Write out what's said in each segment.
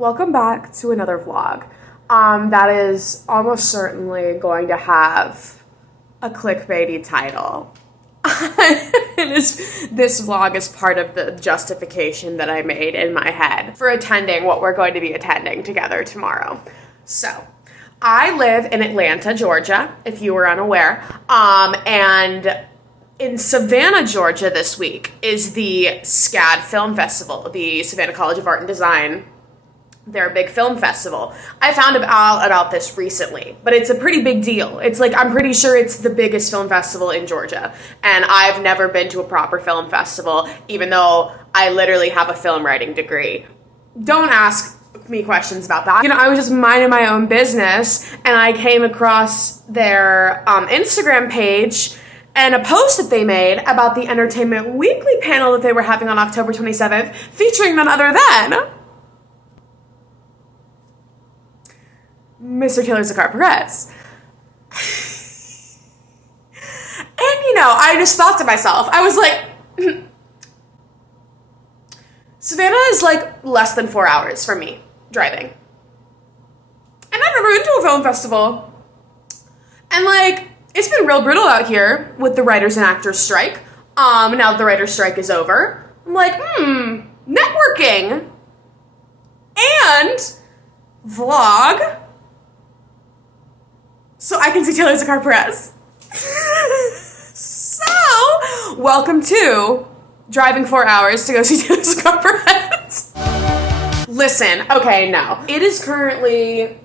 Welcome back to another vlog. That is almost certainly going to have a clickbaity title. This vlog is part of the justification that I made in my head for attending what we're going to be attending together tomorrow. So, I live in Atlanta, Georgia, if you were unaware, and in Savannah, Georgia this week is the SCAD Film Festival, the Savannah College of Art and Design, their big film festival. I found out about this recently, but it's a pretty big deal. It's like, I'm pretty sure it's the biggest film festival in Georgia, and I've never been to a proper film festival, even though I literally have a film writing degree. Don't ask me questions about that. You know, I was just minding my own business, and I came across their Instagram page and a post that they made about the Entertainment Weekly panel that they were having on October 27th, featuring none other than Mr. Taylor Zakhar Perez. And, you know, I just thought to myself, I was like, Savannah is like less than 4 hours from me driving. And I've never been to a film festival. And like, it's been real brutal out here with the writers and actors strike. Now that the writers strike is over, I'm like, networking and vlog so I can see Taylor Zakhar Perez. So, welcome to driving 4 hours to go see Taylor Zakhar Perez. Listen, okay, no. It is currently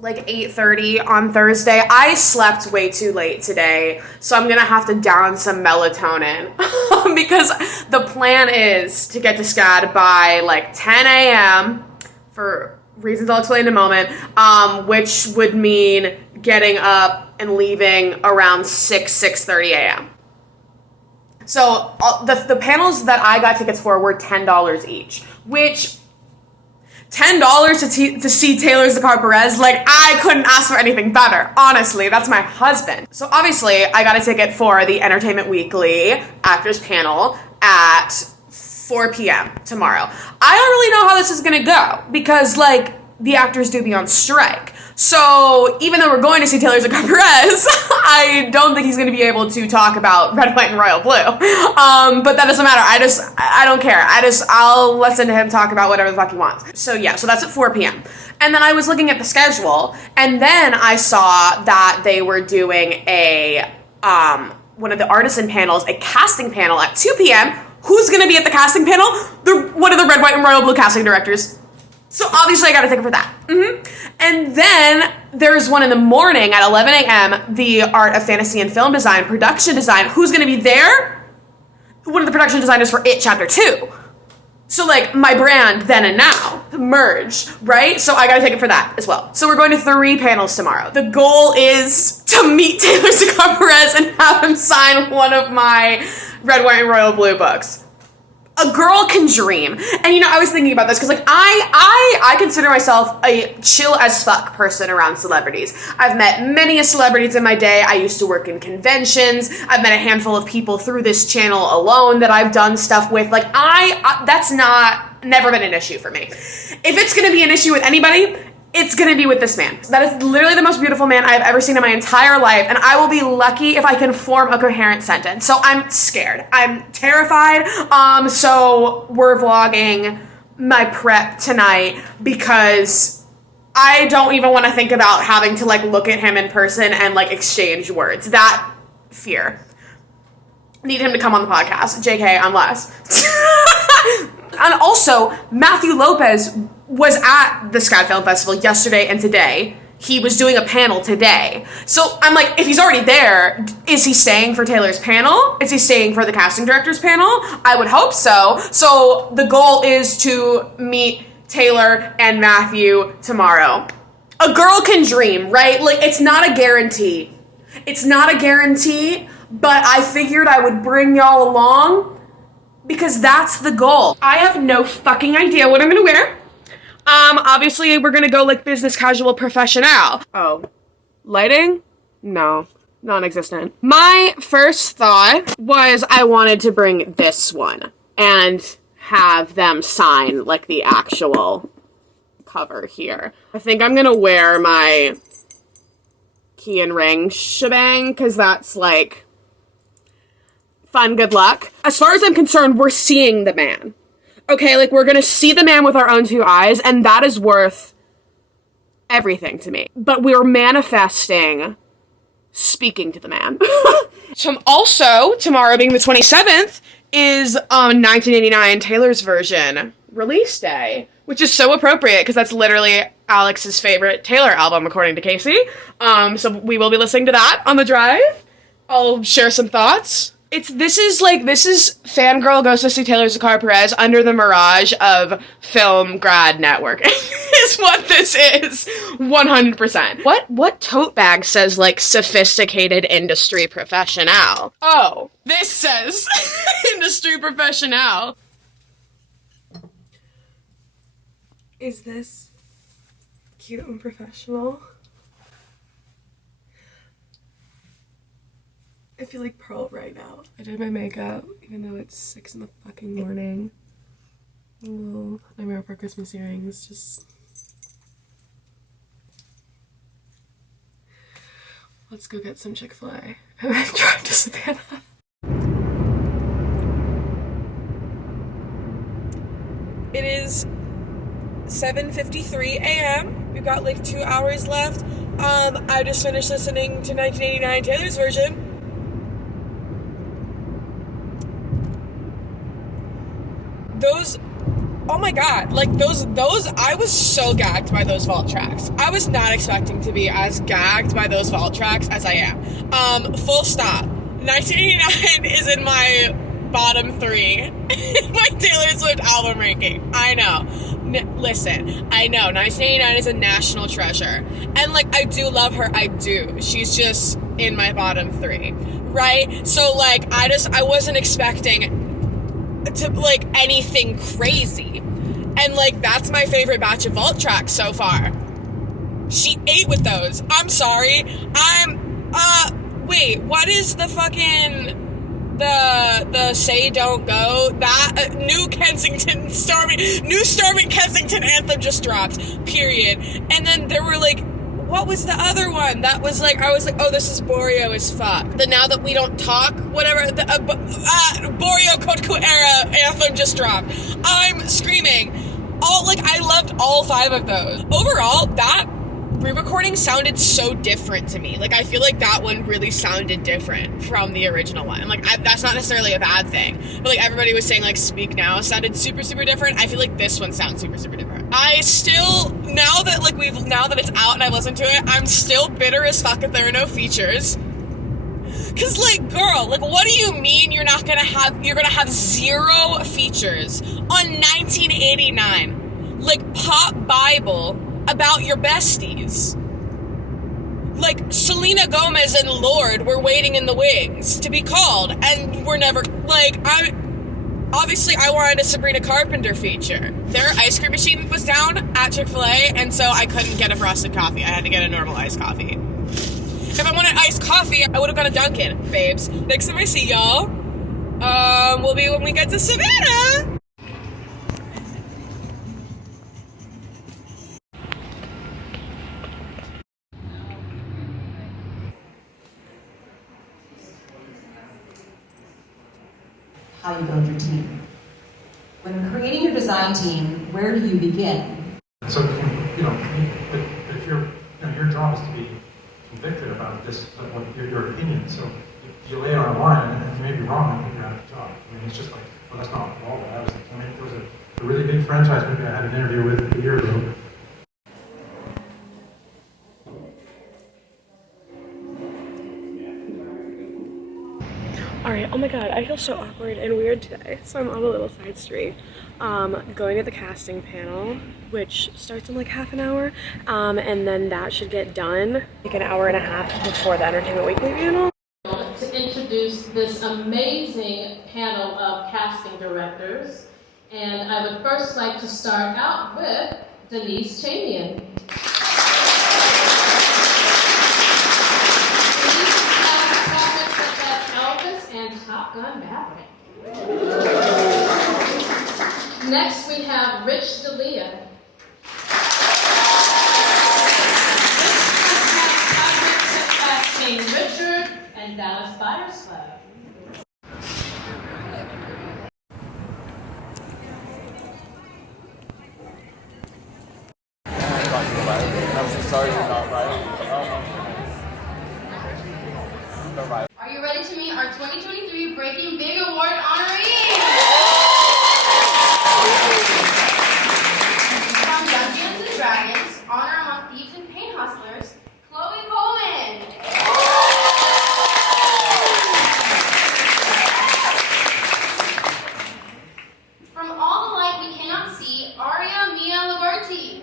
like 8:30 on Thursday. I slept way too late today, so I'm gonna have to down some melatonin because the plan is to get to SCAD by like 10 a.m. for reasons I'll explain in a moment, which would mean getting up and leaving around 6:30 a.m. So the panels that I got tickets for were $10 each, which $10 to see Taylor Zakhar Perez, like, I couldn't ask for anything better. Honestly, that's my husband. So obviously, I got a ticket for the Entertainment Weekly Actors Panel at 4 p.m. tomorrow. I don't really know how this is gonna go because, like, the actors do be on strike. So even though we're going to see Taylor Zakhar Perez, I don't think he's going to be able to talk about red, white, and royal blue. But that doesn't matter. I don't care. I'll listen to him talk about whatever the fuck he wants. So yeah, so that's at 4 p.m. And then I was looking at the schedule, and then I saw that they were doing a, one of the Audition panels, a casting panel at 2 p.m. Who's going to be at the casting panel? One of the red, white, and royal blue casting directors. So obviously I got a ticket for that. And then there's one in the morning at 11 a.m., the Art of Fantasy and Film Design, Production Design. Who's going to be there? One of the production designers for It Chapter 2. So like my brand then and now merge, right? So I got a ticket for that as well. So we're going to 3 panels tomorrow. The goal is to meet Taylor Zakhar Perez and have him sign one of my red, white, and royal blue books. A girl can dream. And you know, I was thinking about this because like I consider myself a chill as fuck person around celebrities. I've met many celebrities in my day. I used to work in conventions. I've met a handful of people through this channel alone that I've done stuff with. Like that's never been an issue for me. If it's gonna be an issue with anybody, it's gonna be with this man. That is literally the most beautiful man I've ever seen in my entire life, and I will be lucky if I can form a coherent sentence. So I'm scared. I'm terrified. So we're vlogging my prep tonight because I don't even want to think about having to like look at him in person and like exchange words. That fear. Need him to come on the podcast. JK, unless. And also, Matthew Lopez was at the SCAD Film Festival yesterday and today. He was doing a panel today. So I'm like, if he's already there, is he staying for Taylor's panel? Is he staying for the casting director's panel? I would hope so. So the goal is to meet Taylor and Matthew tomorrow. A girl can dream, right? Like, it's not a guarantee. It's not a guarantee, but I figured I would bring y'all along because that's the goal. I have no fucking idea what I'm gonna wear. Obviously we're gonna go like business casual professional. Oh, lighting? No, non-existent. My first thought was I wanted to bring this one and have them sign like the actual cover here. I think I'm gonna wear my key and ring shebang, because that's, like, fun, good luck. As far as I'm concerned, we're seeing the man. Okay, like, we're gonna see the man with our own two eyes, and that is worth everything to me. But we're manifesting speaking to the man. Also, tomorrow being the 27th, is 1989 Taylor's version release day, which is so appropriate because that's literally Alex's favorite Taylor album, according to Casey. So we will be listening to that on the drive. I'll share some thoughts. This is fangirl goes to see Taylor Zakhar Perez under the mirage of film grad network is what this is. 100%. What tote bag says, like, sophisticated industry professional? Oh, this says industry professional. Is this cute and professional? I feel like Pearl right now. I did my makeup, even though it's 6 in the fucking morning. A little Nightmare Before Christmas earrings, just... Let's go get some Chick-fil-A and then drive to Savannah. It is 7:53 a.m. We've got like 2 hours left. I just finished listening to 1989 Taylor's version. Oh my god, like those, I was so gagged by those vault tracks. I was not expecting to be as gagged by those vault tracks as I am. Full stop. 1989 is in my bottom 3 in my Taylor Swift album ranking. I know. Listen, I know 1989 is a national treasure. And like, I do love her, I do. She's just in my bottom 3, right? So like, I wasn't expecting to like anything crazy, and like that's my favorite batch of vault tracks so far. She ate with those. I'm sorry. Wait, what is the fucking the Say Don't Go, that new Stormy Kensington anthem just dropped, period. And then there were like, what was the other one? That was like, I was like, oh, this is Boreo as fuck. The Now That We Don't Talk, whatever, the Boreo Kotku era anthem just dropped. I'm screaming. I loved all 5 of those. Overall, that re-recording sounded so different to me. Like, I feel like that one really sounded different from the original one. Like, that's not necessarily a bad thing. But like, everybody was saying like Speak Now sounded super, super different. I feel like this one sounds super, super different. I still, now that it's out and I listened to it, I'm still bitter as fuck that there are no features. Cause like, girl, like, what do you mean you're gonna have 0 features on 1989? Like, pop Bible about your besties. Like, Selena Gomez and Lorde were waiting in the wings to be called, and were never, like, obviously I wanted a Sabrina Carpenter feature. Their ice cream machine was down at Chick-fil-A, and so I couldn't get a frosted coffee. I had to get a normal iced coffee. If I wanted iced coffee, I would have gone to Dunkin', babes. Next time I see y'all, will be when we get to Savannah. How you build your team. When creating your design team, where do you begin? So, but if your job is to be convicted about this, your opinion. So you lay it on the line, and you may be wrong, and you're out of the job. I mean, it's just like, well, that's not all that I was thinking. I mean, there was a really big franchise movie I had an interview with a year ago. Alright, oh my god, I feel so awkward and weird today. So I'm on a little side street, going to the casting panel, which starts in like half an hour, and then that should get done like an hour and a half before the Entertainment Weekly panel. To introduce this amazing panel of casting directors, and I would first like to start out with Denise Chamian. And Top Gun Maverick. Next we have Rich D'Elia. actual life, and I'm so sorry you're not right. Are you ready to meet our 2023 Breaking Big Award honorees? From Dungeons and Dragons, Honor Among Thieves and Pain Hustlers, Chloe Coleman. From All the Light We Cannot See, Aria Mia Liberti.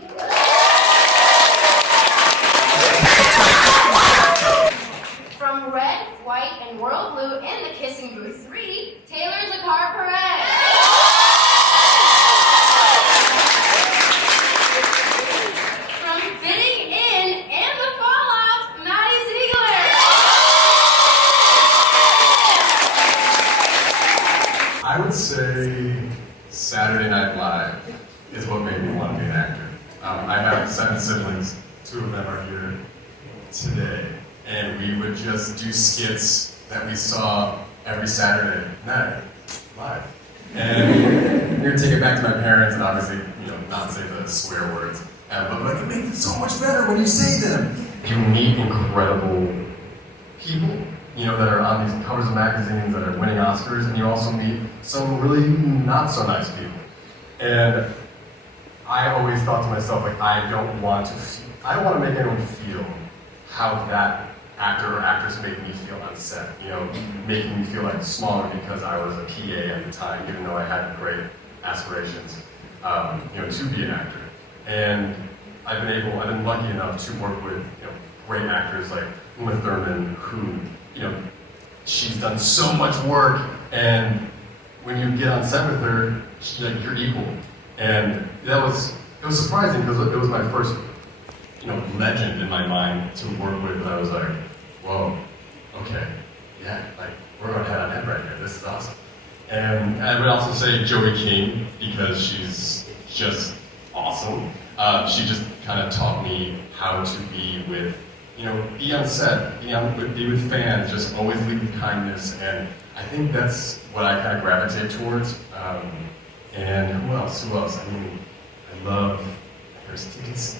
From Red, White, and Royal Blue and the Kissing Booth 3, Taylor Zakhar Perez. From Fitting In and the Fallout, Maddie Ziegler. I would say Saturday Night Live is what made me want to be an actor. I have 7 siblings, 2 of them are here today, and we would just do skits that we saw every Saturday night live. And we would take it back to my parents and obviously, not say the swear words, but like, it makes it so much better when you say them. You meet incredible people, that are on these covers of magazines that are winning Oscars, and you also meet some really not so nice people. And I always thought to myself, like, I don't want to make anyone feel how that actor or actress made me feel on set, making me feel like smaller because I was a PA at the time, even though I had great aspirations, to be an actor. And I've been lucky enough to work with, great actors like Uma Thurman, who, she's done so much work, and when you get on set with her, you're equal. And it was surprising because it was my first, legend in my mind to work with, and I was like, whoa, okay, yeah, like, we're going head on head right here, this is awesome. And I would also say Joey King, because she's just awesome. She just kind of taught me how to be with, be on set, be with fans, just always lead with kindness, and I think that's what I kind of gravitate towards. And who else? I mean, I love Perez.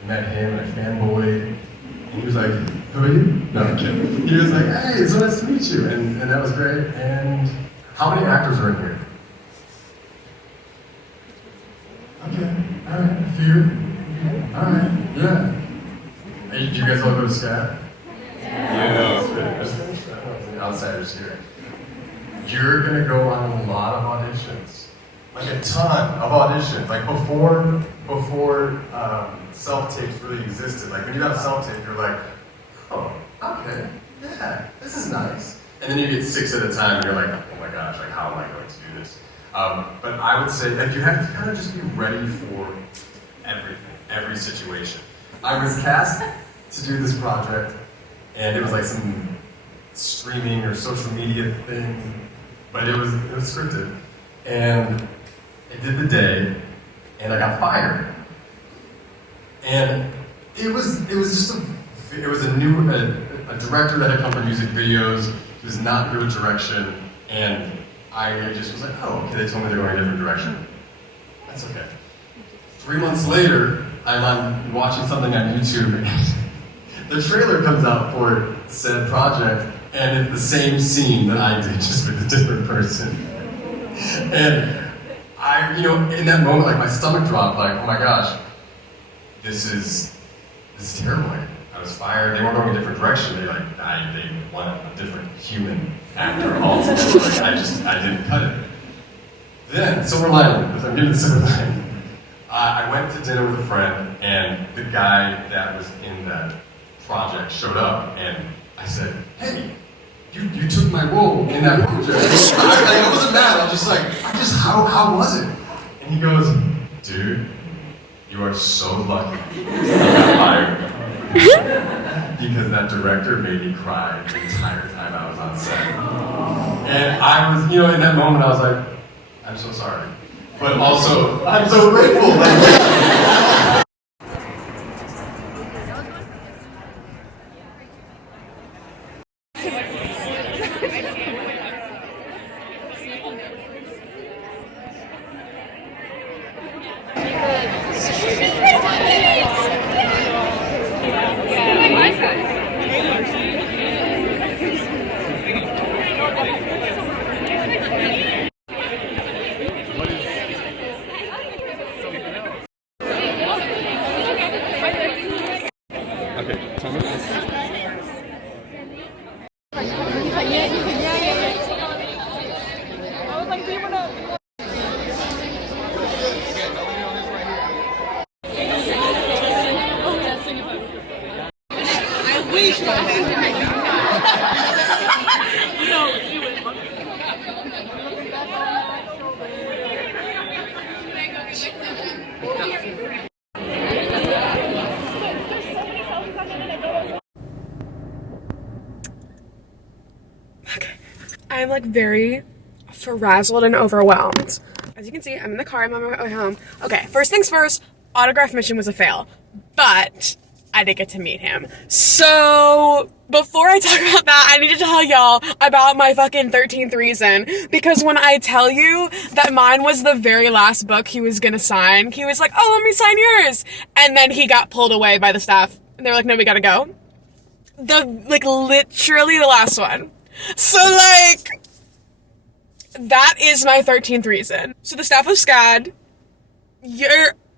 I met him, and I fanboyed, and he was like, who are you? No, I'm kidding. He was like, hey, it's so nice to meet you, and that was great. And how many actors are in here? Okay, all right, a few. All right, yeah. Hey, do you guys all go to SCAD? Yeah. The outsiders here. You're gonna go on a lot of auditions, like a ton of auditions. Like before self-tapes really existed. Like when you got a self-tape, you're like, oh, okay, yeah, this is nice. And then you get 6 at a time, and you're like, oh my gosh, like how am I going to do this? But I would say that you have to kind of just be ready for everything, every situation. I was cast to do this project, and it was like some streaming or social media thing, but it was scripted. And I did the day, and I got fired. And it was a director that had come from music videos. He was not good with direction, and I just was like, oh, okay, they told me they're going a different direction. That's okay. 3 months later, I'm watching something on YouTube, and the trailer comes out for said project, and it's the same scene that I did, just with a different person. And I, in that moment, like my stomach dropped, like, oh my gosh, this is terrible. I was fired. They weren't going a different direction. They want a different human actor altogether. Like I didn't cut it. Then silver lining, because I'm giving the silver lining. I went to dinner with a friend, and the guy that was in that project showed up, and I said, hey, you took my role in that project. I wasn't mad. I was just like, how was it? And he goes, dude, you are so lucky you got fired. Because that director made me cry the entire time I was on set. And I was, in that moment I was like, I'm so sorry. But also, I'm so grateful. I'm like very frazzled and overwhelmed. As you can see, I'm in the car, I'm on my way home. Okay, first things first, autograph mission was a fail, but I did get to meet him. So before I talk about that, I need to tell y'all about my fucking 13th reason, because when I tell you that mine was the very last book he was gonna sign, he was like, oh, let me sign yours. And then he got pulled away by the staff and they were like, no, we gotta go. Literally the last one. So like, that is my 13th reason. So the staff of SCAD,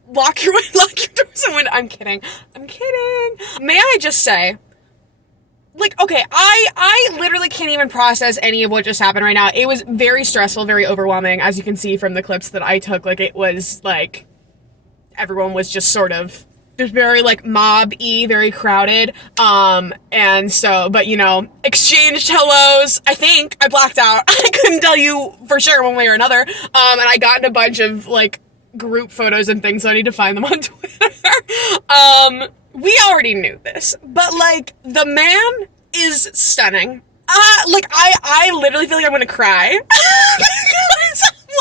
lock your doors and windows. I'm kidding. May I just say, like, okay, I literally can't even process any of what just happened right now. It was very stressful, very overwhelming, as you can see from the clips that I took. Like, it was like, everyone was just sort of, just very like mob-y, very crowded. And so, but you know, exchanged hellos. I think I blacked out. I couldn't tell you for sure one way or another. And I got in a bunch of like group photos and things, so I need to find them on Twitter. We already knew this, but like the man is stunning. I literally feel like I'm gonna cry.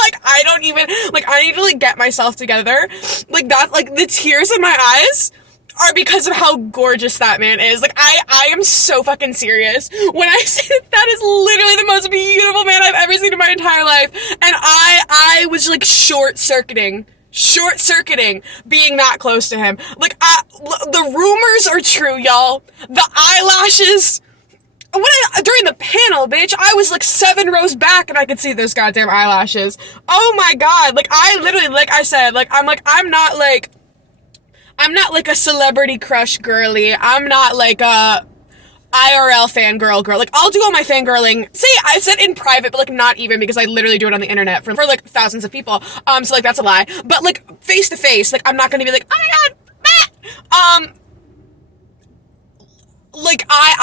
Like, I don't even, like, I need to, like, get myself together. Like, that, like, the tears in my eyes are because of how gorgeous that man is. Like, I am so fucking serious when I say that is literally the most beautiful man I've ever seen in my entire life. And I was, like, short-circuiting being that close to him. Like, the rumors are true, y'all. The eyelashes... during the panel, bitch, I was like 7 rows back and I could see those goddamn eyelashes. Oh my god, like, I literally, like I said, like, I'm not like a celebrity crush girly. I'm not like a IRL fangirl girl. Like, I'll do all my fangirling, I said in private, but like not even, because I literally do it on the internet for like thousands of people. So like, that's a lie. But like, face to face, like, I'm not gonna be like, oh my god, ah! Like, like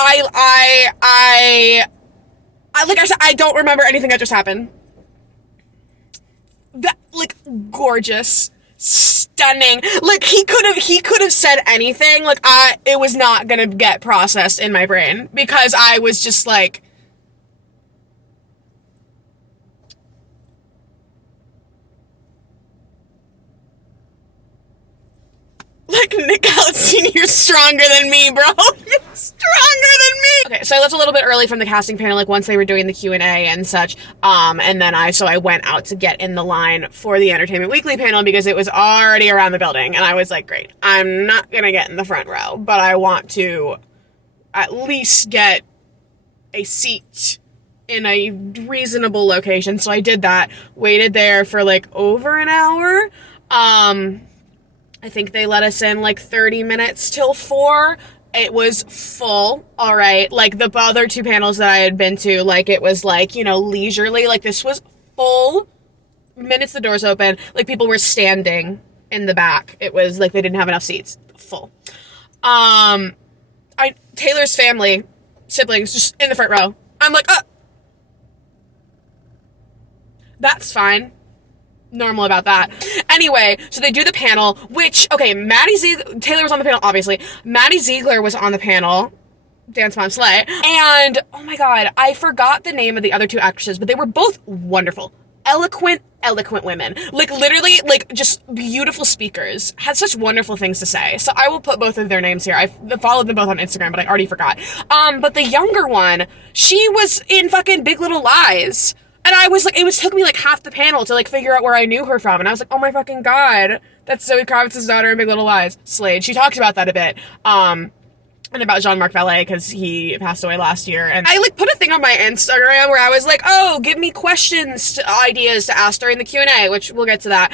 I said, I don't remember anything that just happened. That, like, gorgeous, stunning. Like, he could have said anything. Like, it was not gonna get processed in my brain, because I was just like, Nick Howard Sr., stronger than me, bro. You're stronger than me. Okay, so I left a little bit early from the casting panel, like, once they were doing the Q&A and such, and then I went out to get in the line for the Entertainment Weekly panel, because it was already around the building, and I was like, great, I'm not gonna get in the front row, but I want to at least get a seat in a reasonable location, so I did that, waited there for, like, over an hour. I think they let us in like 30 minutes till 4. It was full, all right. Like, the other 2 panels that I had been to, like, it was like, you know, leisurely. Like, this was full. Minutes the doors open, like, people were standing in the back. It was like they didn't have enough seats. Full. Taylor's family, siblings, just in the front row. I'm like, that's fine. Normal about that. Anyway, so they do the panel, which, okay, Taylor was on the panel, obviously. Maddie Ziegler was on the panel, Dance Mom Slay, and, oh my god, I forgot the name of the other 2 actresses, but they were both wonderful. Eloquent women. Like, literally, like, just beautiful speakers. Had such wonderful things to say. So I will put both of their names here. I followed them both on Instagram, but I already forgot. But the younger one, she was in fucking Big Little Lies. And I was like, took me like half the panel to like figure out where I knew her from. And I was like, oh my fucking god, that's Zoe Kravitz's daughter in Big Little Lies. Slade. She talks about that a bit. And about Jean-Marc Vallée, because he passed away last year. And I like put a thing on my Instagram where I was like, oh, give me ideas to ask during the Q&A, which we'll get to that.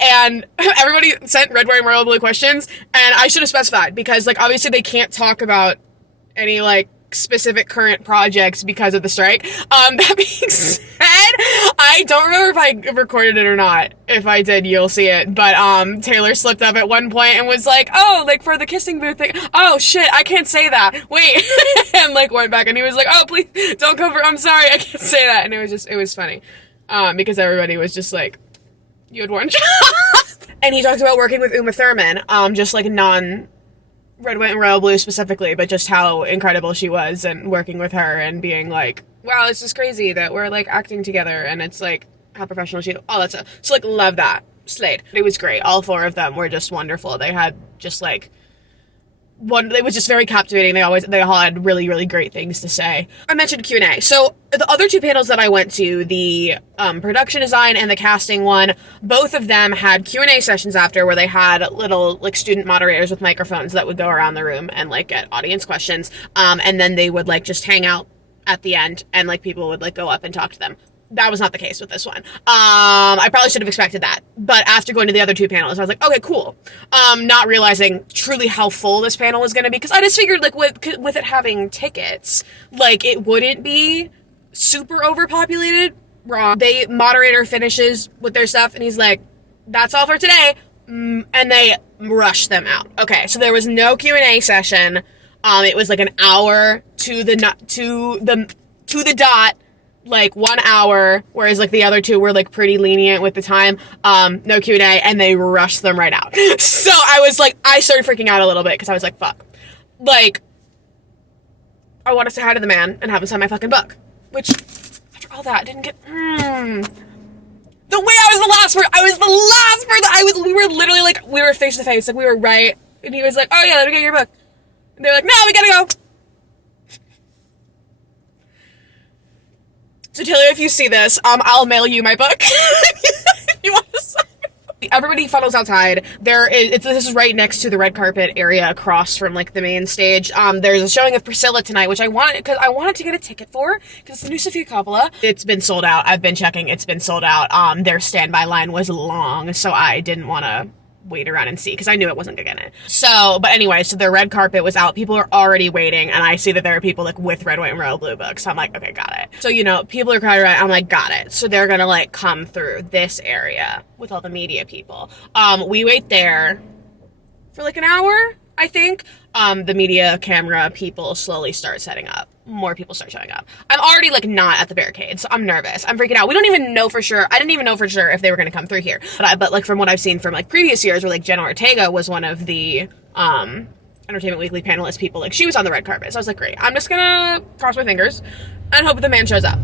And everybody sent red, white, royal blue questions. And I should have specified, because like, obviously they can't talk about any like specific current projects because of the strike. That being said, I don't remember if I recorded it or not. If I did, you'll see it. But Taylor slipped up at one point and was like, oh, like for the kissing booth thing, oh shit, I can't say that. Wait. And like went back and he was like, oh, please don't cover, I'm sorry, I can't say that. And it was funny. Because everybody was just like, you had one job. And he talked about working with Uma Thurman, just like Red, White, and Royal Blue specifically, but just how incredible she was, and working with her and being like, wow, it's just crazy that we're like acting together, and it's like how professional she is, all that stuff. So like, love that. Slayed. It was great. All 4 of them were just wonderful. They had just like it was just very captivating. They all had really, really great things to say. I mentioned Q&A. So the other 2 panels that I went to, the production design and the casting one, both of them had Q&A sessions after, where they had little like student moderators with microphones that would go around the room and like get audience questions. And then they would like just hang out at the end and like people would like go up and talk to them. That was not the case with this one. I probably should have expected that. But after going to the other 2 panels, I was like, okay, cool. Not realizing truly how full this panel was going to be. Because I just figured, like, with it having tickets, like, it wouldn't be super overpopulated. Wrong. Moderator finishes with their stuff, and he's like, that's all for today. And they rush them out. Okay, so there was no Q&A session. It was like an hour to the dot. Like 1 hour, whereas like the other 2 were like pretty lenient with the time. No Q&A, and they rushed them right out. So I was like, I started freaking out a little bit because I was like, fuck. Like, I want to say hi to the man and have him sign my fucking book. Which, after all that, didn't get. The way I was the last person. We were literally like, we were face to face. Like, we were right. And he was like, oh yeah, let me get your book. And they were like, no, we gotta go. So Taylor, if you see this, I'll mail you my book. If you want to sign it. Everybody funnels outside. This is right next to the red carpet area across from like the main stage. There's a showing of Priscilla tonight, which I wanted to get a ticket for, because it's the new Sofia Coppola. It's been sold out. I've been checking. It's been sold out. Their standby line was long, so I didn't want to wait around and see, because I knew it wasn't gonna get it. So, but anyway, so the red carpet was out. People are already waiting, and I see that there are people like with red, white, and royal blue books. So I'm like, okay, got it. So, you know, people are crowded around. I'm like, got it. So they're gonna like come through this area with all the media people. We wait there for like an hour, I think. The media camera people slowly start setting up. More people start showing up. I'm already like not at the barricade, so I'm nervous. I'm freaking out. We don't even know for sure. I didn't even know for sure if they were going to come through here. But like from what I've seen from like previous years, where like Jenna Ortega was one of the Entertainment Weekly panelist people, like she was on the red carpet. So I was like, great. I'm just gonna cross my fingers and hope the man shows up.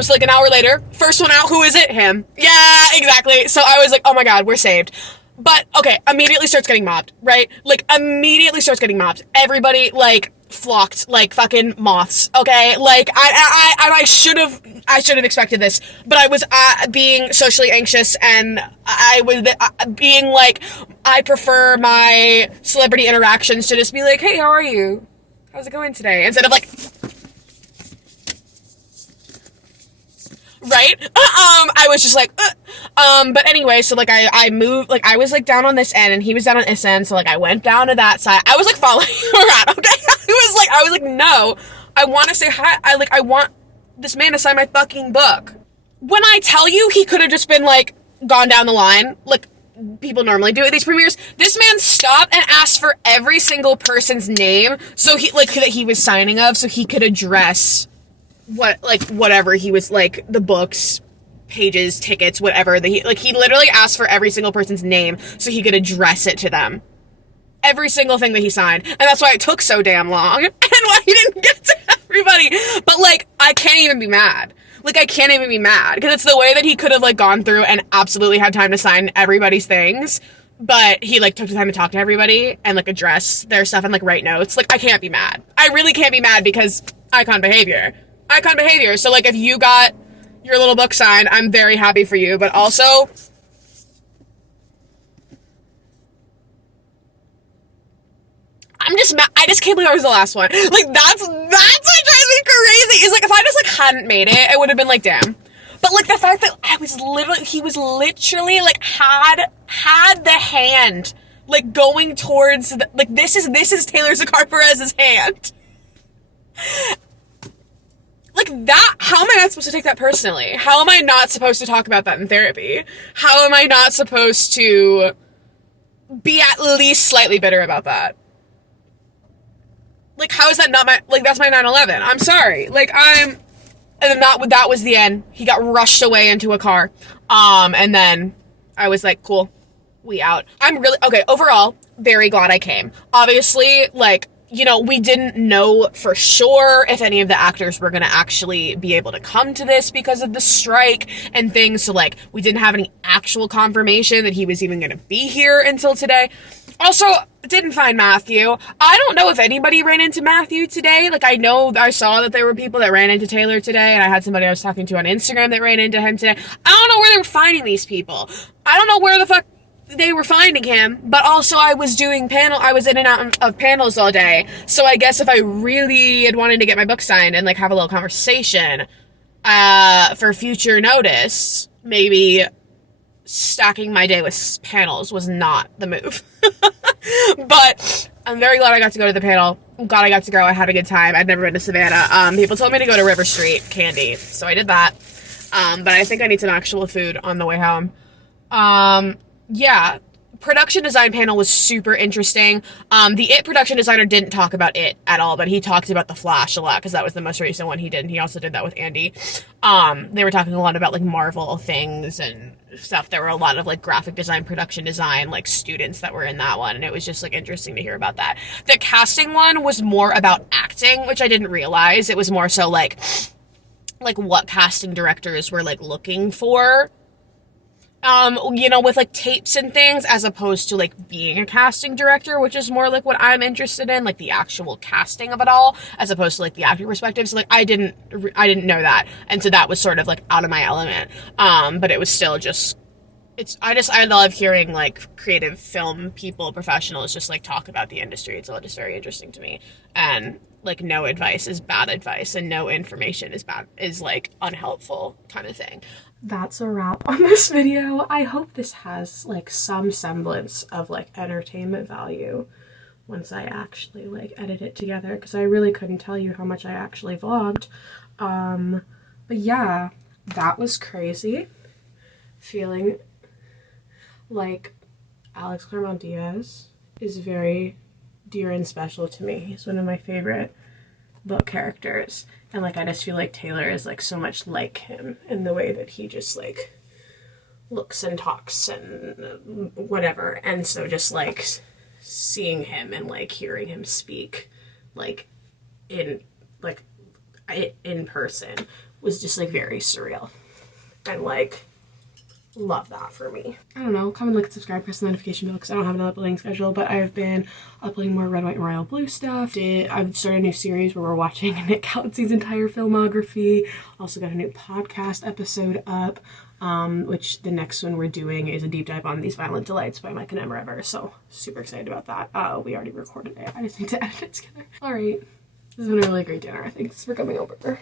So like an hour later, first one out, who is it? Him. Yeah, exactly. So I was like, oh my God, we're saved. But okay, immediately starts getting mobbed, right? Like immediately starts getting mobbed. Everybody like flocked like fucking moths. Okay, like I should have expected this, but I was being socially anxious, and I was being like, I prefer my celebrity interactions to just be like, hey, how are you? How's it going today? Instead of like, right? I was just like, but anyway, so like I moved, like I was like down on this end and he was down on this end, so like I went down to that side. I was like following him around, okay? I was like, no, I want to say hi. I want this man to sign my fucking book. When I tell you he could have just been like gone down the line, like people normally do at these premieres, this man stopped and asked for every single person's name, so he like that he was signing of, so he could address whatever he was, like the books, pages, tickets, whatever that he literally asked for every single person's name so he could address it to them. Every single thing that he signed. And that's why it took so damn long. And why he didn't get to everybody. But like, I can't even be mad. Like, I can't even be mad. Because it's the way that he could have like gone through and absolutely had time to sign everybody's things. But he like took the time to talk to everybody and like address their stuff and like write notes. Like, I can't be mad. I really can't be mad because icon behavior. So like, if you got your little book signed, I'm very happy for you. But also, I'm just mad. I just can't believe I was the last one. Like, that's what drives me crazy. Is like, if I just like hadn't made it, I would have been like, damn. But like the fact that he was literally like had the hand like going towards like this is Taylor Zakhar Perez's hand. Like that, how am I not supposed to take that personally? How am I not supposed to talk about that in therapy? How am I not supposed to be at least slightly bitter about that? Like, how is that not my, like, that's my 9/11. I'm sorry. Like, and then that was the end. He got rushed away into a car. And then I was like, cool, we out. I'm really, okay, overall, very glad I came. Obviously, like, you know, we didn't know for sure if any of the actors were going to actually be able to come to this because of the strike and things. So, like, we didn't have any actual confirmation that he was even going to be here until today. Also, didn't find Matthew. I don't know if anybody ran into Matthew today. Like, I know I saw that there were people that ran into Taylor today, and I had somebody I was talking to on Instagram that ran into him today. I don't know where they were finding these people. I don't know where the fuck they were finding him, but also I was in and out of panels all day, so I guess if I really had wanted to get my book signed and, like, have a little conversation, for future notice, maybe stacking my day with panels was not the move. But I'm very glad I got to go to the panel. I'm glad I got to go. I had a good time. I'd never been to Savannah. People told me to go to River Street Candy, so I did that. But I think I need some actual food on the way home. Yeah, production design panel was super interesting. The It production designer didn't talk about It at all, but he talked about The Flash a lot because that was the most recent one he did, and he also did that with Andy. They were talking a lot about, like, Marvel things and stuff. There were a lot of, like, graphic design, production design, like, students that were in that one, and it was just, like, interesting to hear about that. The casting one was more about acting, which I didn't realize. It was more so, like what casting directors were, like, looking for. You know, with, like, tapes and things, as opposed to, like, being a casting director, which is more, like, what I'm interested in, like, the actual casting of it all, as opposed to, like, the acting perspective. So, like, I didn't know that, and so that was sort of, like, out of my element. But it was still just, I love hearing, like, creative film people, professionals, just, like, talk about the industry. It's all just very interesting to me, and, like, no advice is bad advice, and no information is like, unhelpful kind of thing. That's a wrap on this video. I hope this has, like, some semblance of, like, entertainment value once I actually, like, edit it together, because I really couldn't tell you how much I actually vlogged. But yeah, that was crazy. Feeling like Alex Claremont Diaz is very dear and special to me. He's one of my favorite book characters, and, like, I just feel like Taylor is, like, so much like him in the way that he just, like, looks and talks and whatever. And so just, like, seeing him and, like, hearing him speak, like, in person was just, like, very surreal, and, like, love that for me. I don't know, comment, like, and subscribe, press the notification bell, because I don't have an uploading schedule, but I've been uploading more Red, White, and Royal Blue stuff. I've started a new series where we're watching Nick Galaxy's entire filmography. Also got a new podcast episode up, which the next one we're doing is a deep dive on These Violent Delights by Mike and Emma Ever, so super excited about that. We already recorded it. I just need to edit it together. Alright, this has been a really great dinner. Thanks for coming over.